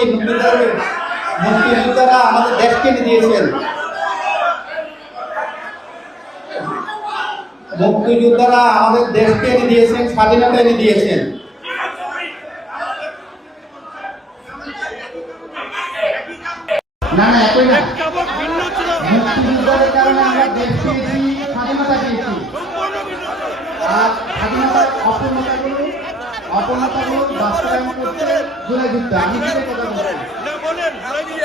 শহীদ মুক্তিযোদ্ধাদের মুক্তিযোদ্ধারা আমাদের দেশকে দিয়েছেন। মুক্তিযোদ্ধারা আমাদের দেশকে এনে দিয়েছেন, স্বাধীনতা এনে দিয়েছেন। মুক্তিযুদ্ধের স্বাধীনতা পেয়েছি। আর স্বাধীনতার অপূর্ণতাগুলো বাস্তবায়ন করতে জুলাই যুদ্ধ আমি সেটাই কথা বলছি তবে আমার যদি ভুল হয় আমি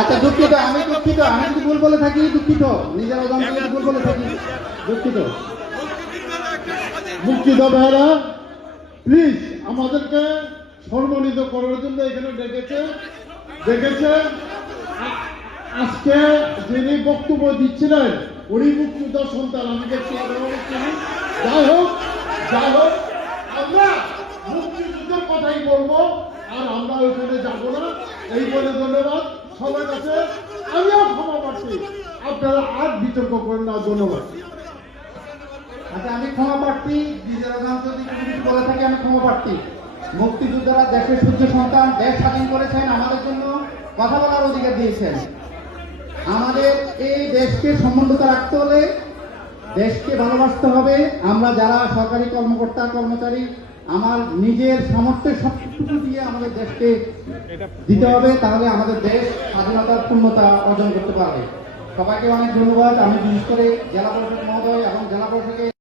আচ্ছা দুঃখিত, আমি দুঃখিত, আমি যদি ভুল বলে থাকি? দুঃখিত, নিজের ভুল বলে থাকি। দুঃখিত। মুক্তিযোদ্ধারা প্লিজ আমাদেরকে সম্মানিত করার জন্য এখানে ডেকেছে। ডেকেছে। আজকে যিনি বক্তব্য দিচ্ছিলেন, উনি মুক্তিযোদ্ধার সন্তান, আমি দেখছি যাই হোক যাই হোক, আমরা মুক্তিযুদ্ধের কথাই বলব, আর আমরা ওইখানে যাব না। এই বলে ধন্যবাদ। সবার আমিও ক্ষমা আপনারা আর বিতর্ক করেন না, ধন্যবাদ। আচ্ছা আমি ক্ষমা প্রার্থী যদি কিছু বলে থাকি, আমি ক্ষমা প্রার্থী। মুক্তিযোদ্ধারা দেশের সূর্য সন্তান, দেশ স্বাধীন করেছেন, আমাদের জন্য কথা বলার অধিকার দিয়েছেন। আমাদের এই দেশকে সমুন্নত রাখতে হলে দেশকে ভালোবাসতে হবে। আমরা যারা সরকারি কর্মকর্তা, কর্মচারী আমার নিজের সামর্থ্য সবটুকু দিয়ে আমাদের দেশকে দিতে হবে, তাহলে আমাদের দেশ স্বাধীনতার পূর্ণতা অর্জন করতে পারবে। সবাইকে অনেক ধন্যবাদ। আমি বিশেষ করে জেলা পরিষদ মহোদয়